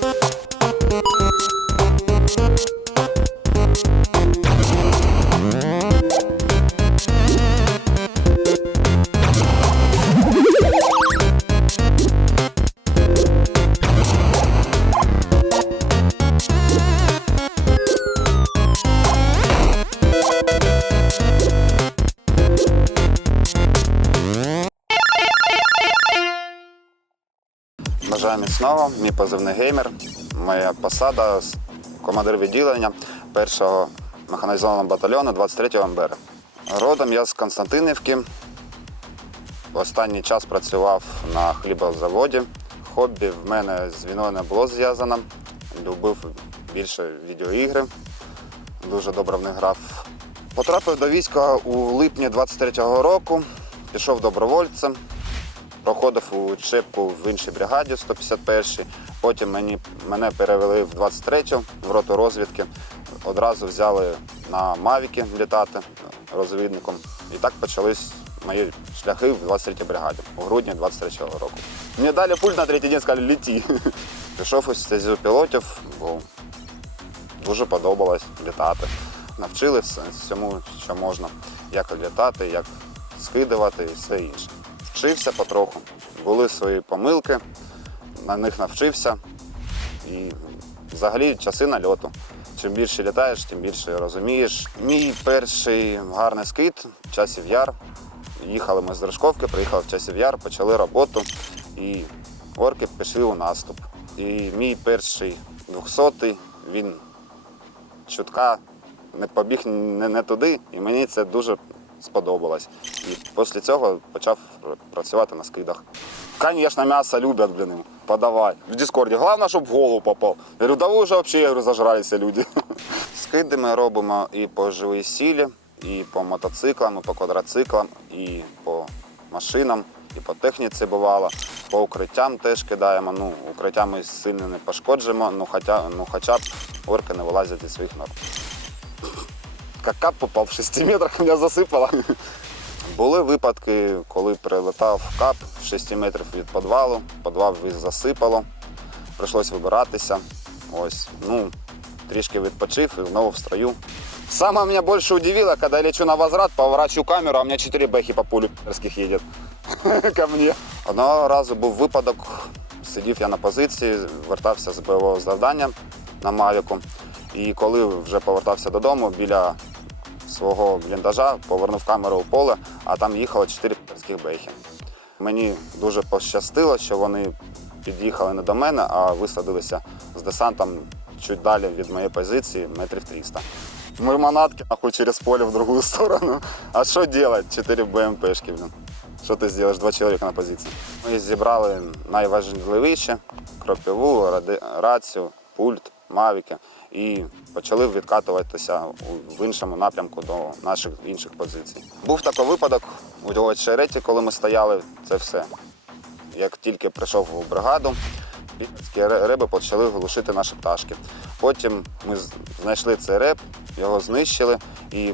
Bye. Бажаю міцного, мій позивний геймер. Моя посада командир відділення першого механізованого батальйону 23-го МБР. Родом я з Константинівки. Останній час працював на хлібозаводі. Хобі в мене з війною не було зв'язано. Любив більше відеоігри. Дуже добре в них грав. Потрапив до війська у липні 23-го року. Пішов добровольцем. Проходив учебку в іншій бригаді 151-й. Потім мені, мене перевели в 23-ю в роту розвідки. Одразу взяли на Мавіки літати розвідником. І так почались мої шляхи в 23-й бригаді у грудні 23-го року. Мені дали пульт на третій день, сказали літі. Пішов у стезю пілотів, бо дуже подобалось літати. Навчили всьому, що можна, як літати, як скидувати і все інше. Вчився потроху. Були свої помилки, на них навчився. І взагалі часи нальоту. Чим більше літаєш, тим більше розумієш. Мій перший гарний скид часів яр. Їхали ми з Дружковки, приїхали в часів яр, почали роботу і орки пішли у наступ. І мій перший 200-й, він чутка не побіг не, не туди, і мені це дуже сподобалось. І після цього почав працювати на скидах. Звісно, м'ясо люблять, блін, подавай. В Дискорді. Головне, щоб в голову попав. Я говорю, да ви вже взагалі говорю, зажралися люди. Скиди ми робимо і по живій сілі, і по мотоциклам, і по квадроциклам, і по машинам, і по техніці бувало. По укриттям теж кидаємо. Ну, укриття ми сильно не пошкоджуємо, ну хоча, ну, хоча б орки не вилазять зі своїх норм. Кап попав в 6 метрах, мене засипало. Були випадки, коли прилетав кап в 6 метрів від підвалу, підвал засипало, прийшлось вибиратися. Ось, ну, трішки відпочив і знову в строю. Самое меня больше удивило, когда я лечу на возврат, поворачиваю камеру, а у меня 4 бэхи по полю пи***рских едет ко мне. Одного разу був випадок, сидів я на позиції, вертався з бойового завдання на Мавіку. І коли вже повертався додому, біля свого бліндажа повернув камеру у поле, а там їхало 4 пі***рських бейхи. Мені дуже пощастило, що вони під'їхали не до мене, а висадилися з десантом чуть далі від моєї позиції, метрів 300. Ми манатки нахуй через поле в другу сторону. А що делать? 4 БМПшки, блін. Що ти зробиш? Два чоловіка на позиції. Ми зібрали найважливіше кропиву, ради- рацію, пульт, мавіки і почали відкатуватися в іншому напрямку до наших інших позицій. Був такий випадок у Череті, коли ми стояли, це все. Як тільки прийшов у бригаду, реби почали глушити наші пташки. Потім ми знайшли цей реб, його знищили, і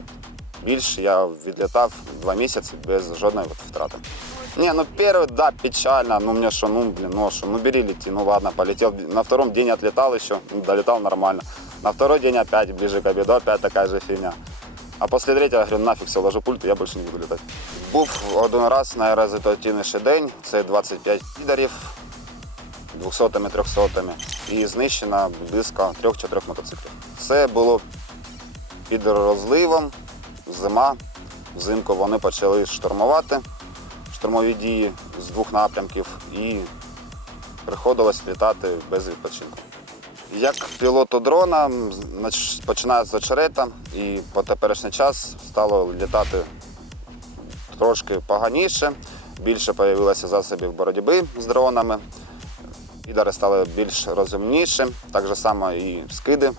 більше я відлітав два місяці без жодної от втрати. Не, ну первый, да, печально. Ну мне что, ну блин, ну что, ну бери лети, ну ладно, полетел. На втором день отлетал еще, ну, долетал нормально. На второй день опять ближе к обеду, опять такая же фигня. А после третьего я говорю, нафиг все, ложу пульт, я больше не буду летать. Був один раз найрезультативніший день, це 25 підарів 200-ми, 300-ми і знищено близько 3-4 мотоциклів. Це було під розливом, зима. Взимку вони почали штурмувати штурмові дії з двох напрямків і приходилось літати без відпочинку. Як пілоту дрона починаю з очерета і по теперішній час стало літати трошки поганіше, більше з'явилося засобів боротьби з дронами. Підари стали більш розумніші, так само і скиди.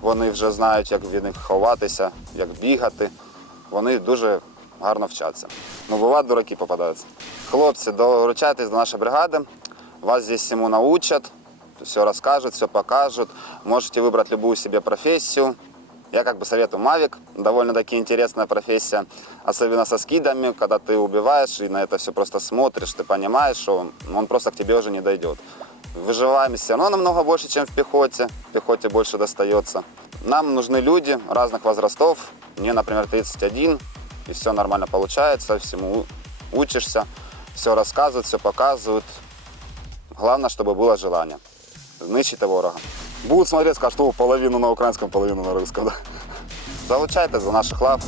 Вони вже знають, як від них ховатися, як бігати Вони дуже гарно вчаться. Ну, бувають дураки попадаються. Хлопці, долучайтесь до нашої бригади. Вас здесь всему научат, все расскажут, все покажут. Можете выбрать любую себе профессию. Я как бы советую Мавик, довольно-таки интересная профессия, особенно со скидами, когда ты убиваешь и на это все просто смотришь, ты понимаешь, что он, он просто к тебе уже не дойдет. Выживаемость все равно намного больше, чем в пехоте, в пехоте больше достается. Нам нужны люди разных возрастов. Мне, например, 31, и все нормально получается, всему учишься, все рассказывают, все показывают. Главное, чтобы было желание. Знищити ворога. Будут смотреть, скажут, что половину на украинском, половину на русском. Да? это за наших лав.